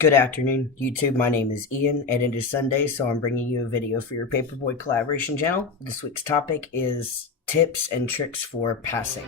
Good afternoon, YouTube. My name is Ian, and it is Sunday, so I'm bringing you a video for your Paperboy collaboration channel. This week's topic is tips and tricks for passing.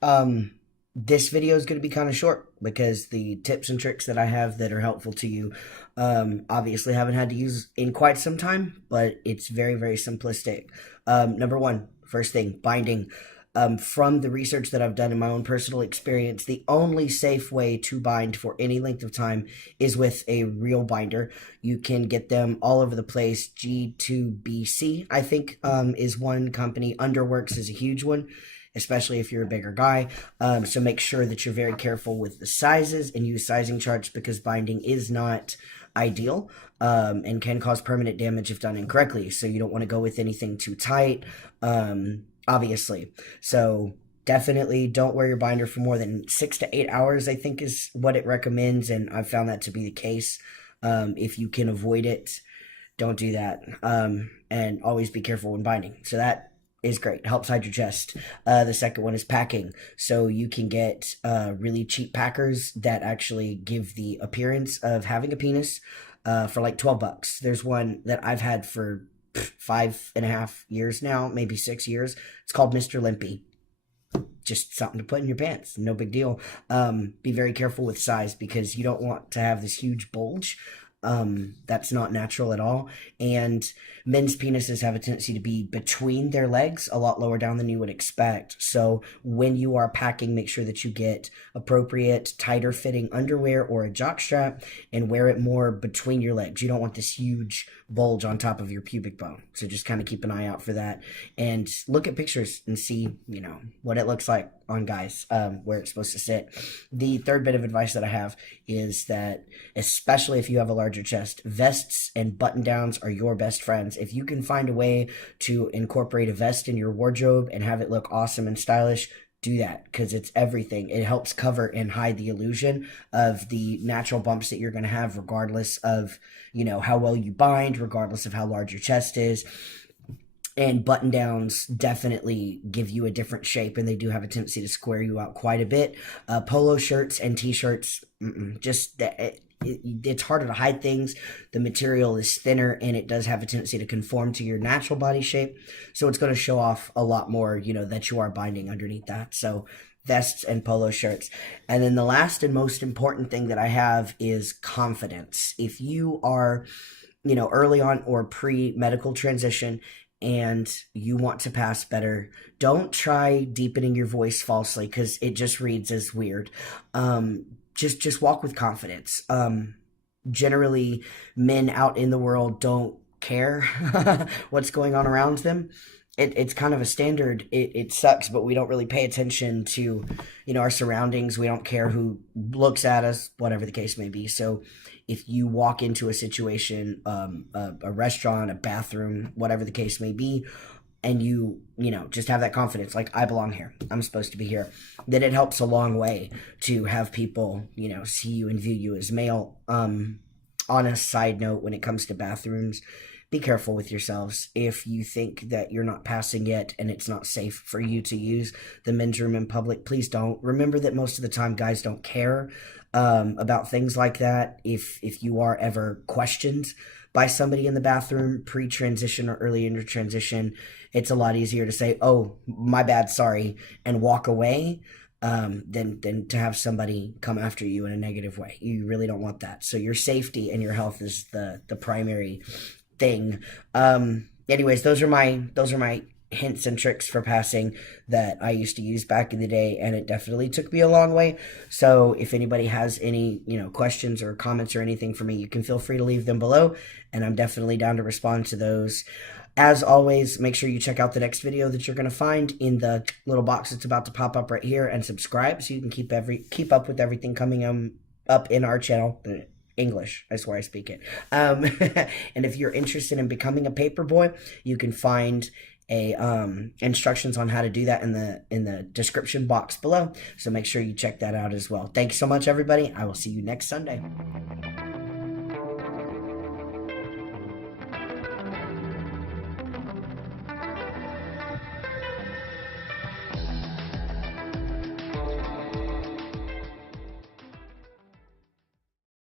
Um, this video is going to be kind of short because the tips and tricks that I have that are helpful to you, obviously haven't had to use in quite some time, but it's very, very simplistic. Number one, first thing, binding. From the research that I've done in my own personal experience, the only safe way to bind for any length of time is with a real binder. You can get them all over the place. G2BC, I think, is one company. Underworks is a huge one, especially if you're a bigger guy. So make sure that you're very careful with the sizes and use sizing charts because binding is not ideal and can cause permanent damage if done incorrectly. So you don't want to go with anything too tight, obviously. So definitely don't wear your binder for more than 6 to 8 hours, I think is what it recommends. And I've found that to be the case. If you can avoid it, don't do that. And always be careful when binding. So that is great. It helps hide your chest. The second one is packing. So you can get really cheap packers that actually give the appearance of having a penis for like $12. There's one that I've had for 5.5 years now, maybe 6 years. It's called Mr. Limpy. Just something to put in your pants. No big deal. Be very careful with size because you don't want to have this huge bulge. That's not natural at all. And men's penises have a tendency to be between their legs, a lot lower down than you would expect. So when you are packing, make sure that you get appropriate, tighter fitting underwear or a jock strap and wear it more between your legs. You don't want this huge bulge on top of your pubic bone. So just kind of keep an eye out for that and look at pictures and see, what it looks like on guys, where it's supposed to sit. The third bit of advice that I have is that, especially if you have a larger chest, vests and button downs are your best friends. If you can find a way to incorporate a vest in your wardrobe and have it look awesome and stylish, do that because it's everything. It helps cover and hide the illusion of the natural bumps that you're going to have, regardless of, how well you bind, regardless of how large your chest is. And button downs definitely give you a different shape, and they do have a tendency to square you out quite a bit. Polo shirts and t-shirts, just it's harder to hide things. The material is thinner, and it does have a tendency to conform to your natural body shape. So it's going to show off a lot more, that you are binding underneath that. So vests and polo shirts. And then the last and most important thing that I have is confidence. If you are, early on or pre-medical transition, and you want to pass better, don't try deepening your voice falsely because it just reads as weird. Just walk with confidence. Generally, men out in the world don't care what's going on around them. It's kind of a standard. It sucks, but we don't really pay attention to, our surroundings. We don't care who looks at us, whatever the case may be. So if you walk into a situation, a restaurant, a bathroom, whatever the case may be, and you just have that confidence, like, I belong here, I'm supposed to be here, then it helps a long way to have people, see you and view you as male. On a side note, when it comes to bathrooms, be careful with yourselves. If you think that you're not passing yet and it's not safe for you to use the men's room in public, please don't. Remember that most of the time guys don't care about things like that. If you are ever questioned by somebody in the bathroom pre-transition or early in your transition, it's a lot easier to say, "Oh, my bad, sorry," and walk away than to have somebody come after you in a negative way. You really don't want that. So your safety and your health is the primary thing. Anyways, those are my hints and tricks for passing that I used to use back in the day, and it definitely took me a long way. So if anybody has any, questions or comments or anything for me, you can feel free to leave them below, and I'm definitely down to respond to those. As always, make sure you check out the next video that you're going to find in the little box that's about to pop up right here, and subscribe so you can keep up with everything coming up in our channel. English, I swear I speak it. And if you're interested in becoming a paperboy, you can find instructions on how to do that in the description box below. So make sure you check that out as well. Thanks so much, everybody. I will see you next Sunday.